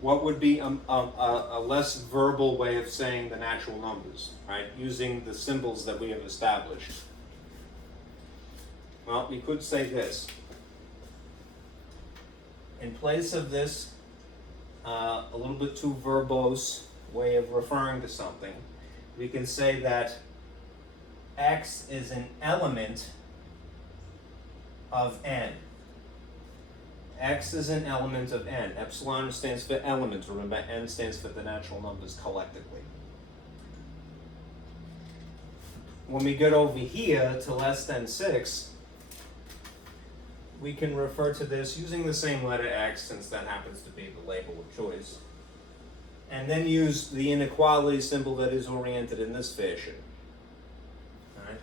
What would be a less verbal way of saying the natural numbers, right? Using the symbols that we have established. Well, we could say this. In place of this, a little bit too verbose way of referring to something, we can say that x is an element of n. X is an element of n. Epsilon stands for element. Remember, n stands for the natural numbers collectively. When we get over here to less than 6, we can refer to this using the same letter x, since that happens to be the label of choice, and then use the inequality symbol that is oriented in this fashion. All right?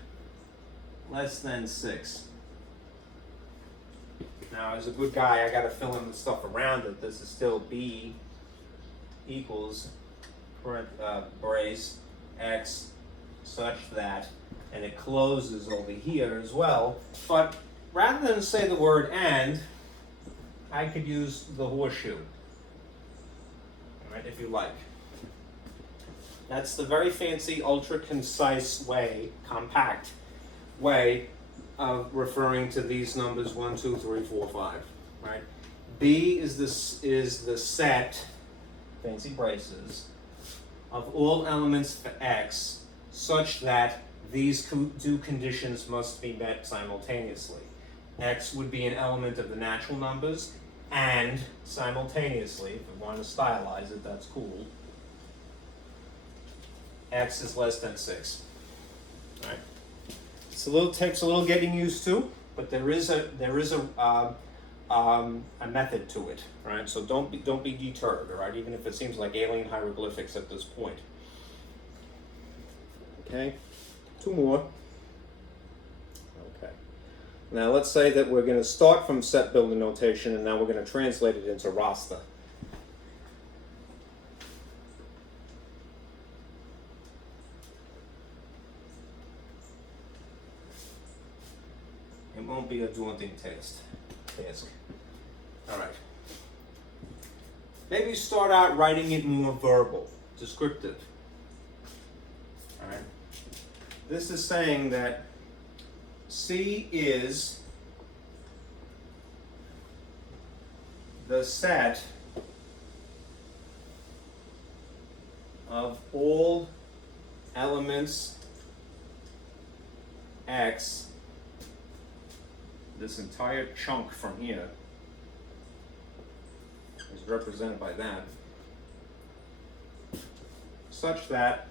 Less than 6. Now, as a good guy, I got to fill in the stuff around it. This is still b equals brace x such that, and it closes over here as well. But rather than say the word and, I could use the horseshoe, all right, if you like. That's the very fancy, ultra concise way, compact way of referring to these numbers 1, 2, 3, 4, 5, right? B is the set, fancy braces, of all elements for x such that these two conditions must be met simultaneously. X would be an element of the natural numbers, and simultaneously, if we want to stylize it, that's cool, x is less than 6, right? Takes a little getting used to, but there is a method to it, right? So don't be deterred, all right? Even if it seems like alien hieroglyphics at this point. Okay, 2 more. Okay. Now let's say that we're going to start from set builder notation, and now we're going to translate it into raster. won't be a daunting task. All right. Maybe start out writing it more verbal, descriptive. All right. This is saying that C is the set of all elements X, this entire chunk from here is represented by that, such that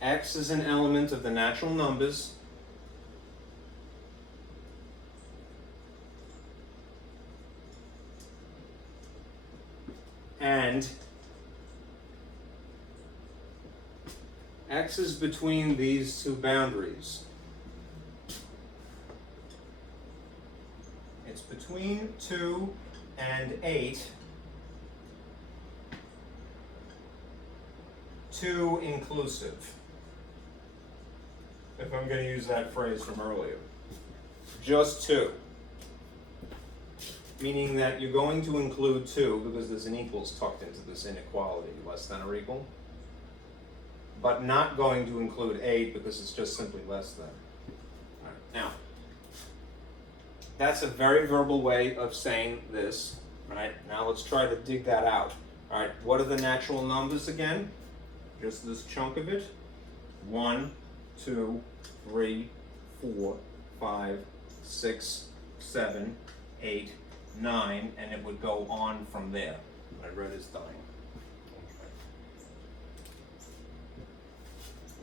X is an element of the natural numbers and X is between these two boundaries. It's between 2 and 8, 2 inclusive, if I'm going to use that phrase from earlier. Just 2. Meaning that you're going to include 2 because there's an equals tucked into this inequality, less than or equal, but not going to include 8 because it's just simply less than. All right. Now, that's a very verbal way of saying this. Right? Now let's try to dig that out. All right, what are the natural numbers again? Just this chunk of it. 1, 2, 3, 4, 5, 6, 7, 8, 9, and it would go on from there. My red is dying. Okay.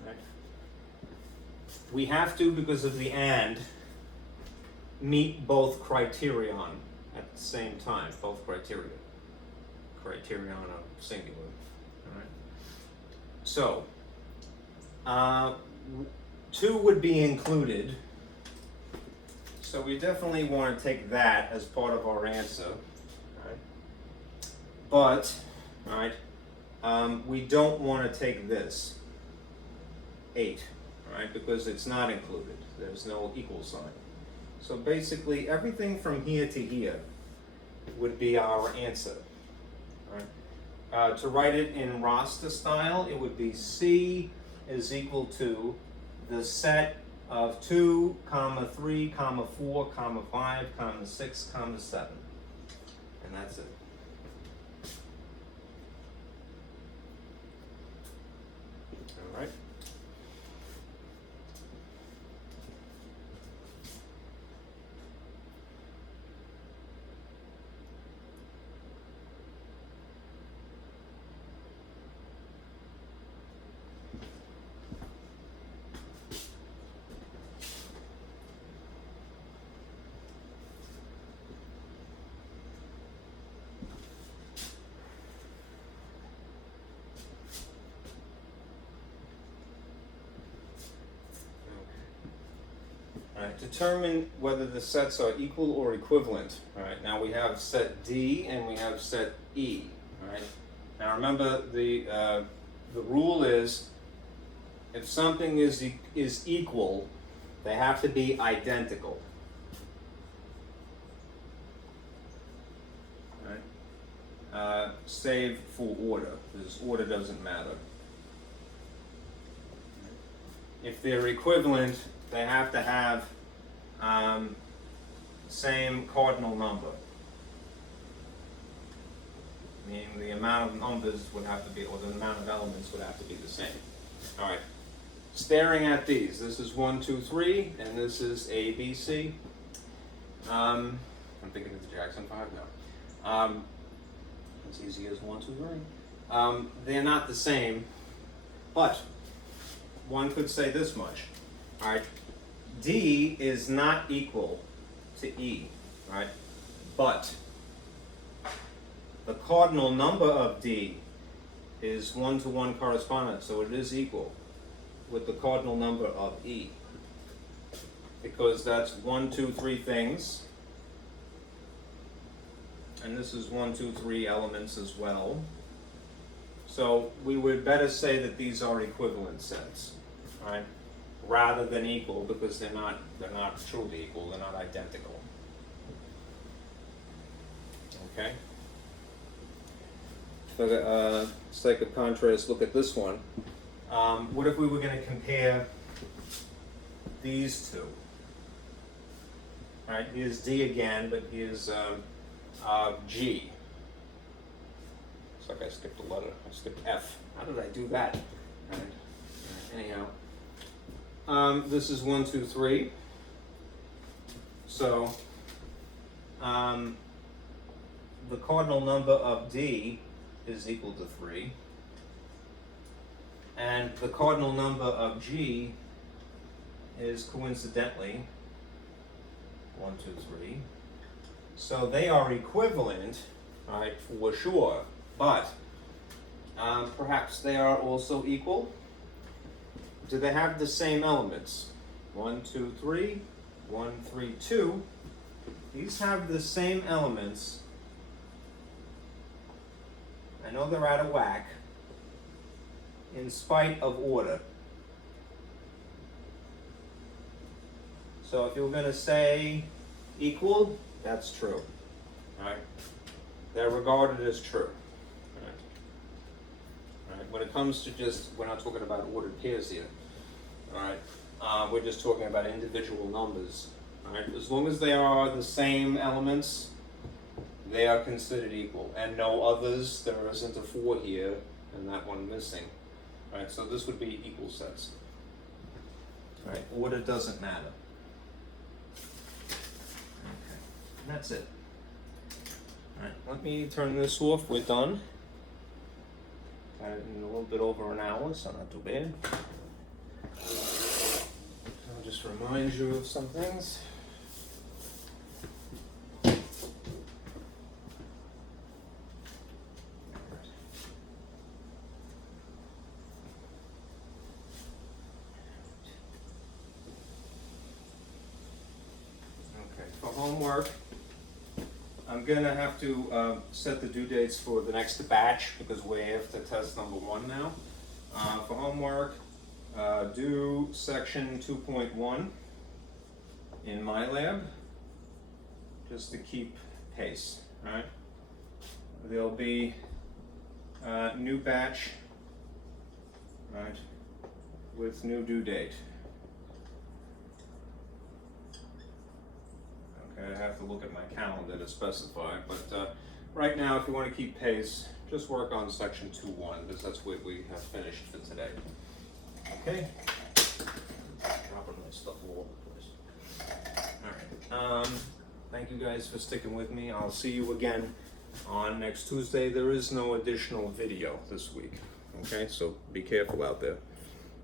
Right. We have to, because of the and, meet both criterion at the same time, both criteria. Criterion are singular. All right. So, 2 would be included. So we definitely want to take that as part of our answer, right? But, right, we don't want to take this, 8, right, because it's not included. There's no equal sign. So basically, everything from here to here would be our answer, right? To write it in roster style, it would be C is equal to the set of 2, 3, 4, 5, 6, 7. And that's it. All right. Determine whether the sets are equal or equivalent. All right. Now we have set D and we have set E. All right. Now remember the rule is if something is equal, they have to be identical. All right. Save for order, because order doesn't matter. If they're equivalent, they have to have same cardinal number. Meaning the amount of numbers would have to be, or the amount of elements would have to be the same. All right. Staring at these, this is 1, 2, 3, and this is A, B, C. I'm thinking it's Jackson 5 now. As easy as 1, 2, 3. They're not the same, but one could say this much. All right. D is not equal to E, right? But the cardinal number of D is 1-to-1 correspondence, so it is equal with the cardinal number of E, because that's 1, 2, 3 things, and this is 1, 2, 3 elements as well. So we would better say that these are equivalent sets, right? Rather than equal, because they're not truly equal, they're not identical. Okay? For the sake of contrast, look at this one. What if we were going to compare these two? Right, here's D again, but here's G. It's like I skipped a letter. I skipped F. How did I do that? Right. Anyhow, this is 1, 2, 3. So the cardinal number of D is equal to 3, and the cardinal number of G is coincidentally 1, 2, 3. So they are equivalent, right, for sure, but perhaps they are also equal. Do they have the same elements? 1, 2, 3, 1, 3, 2. These have the same elements. I know they're out of whack in spite of order. So if you're going to say equal, that's true. Right? They're regarded as true. Right? When it comes to just, we're not talking about ordered pairs here. All right? We're just talking about individual numbers. All right? As long as they are the same elements, they are considered equal. And no others, there isn't a 4 here, and that one missing. All right? So this would be equal sets. All right? Order doesn't matter. Okay. And that's it. All right, let me turn this off. We're done. Got it in a little bit over an hour, so not too bad. I'll just remind you of some things. Okay, for homework, I'm gonna have to set the due dates for the next batch because we're after test number 1 now. For homework, do section 2.1 in my lab, just to keep pace, right? There'll be a new batch, right, with new due date. I have to look at my calendar to specify, but right now, if you want to keep pace, just work on section 2.1 because that's what we have finished for today. Okay? Dropping my stuff all over the place. All right. Thank you guys for sticking with me. I'll see you again on next Tuesday. There is no additional video this week. Okay? So be careful out there.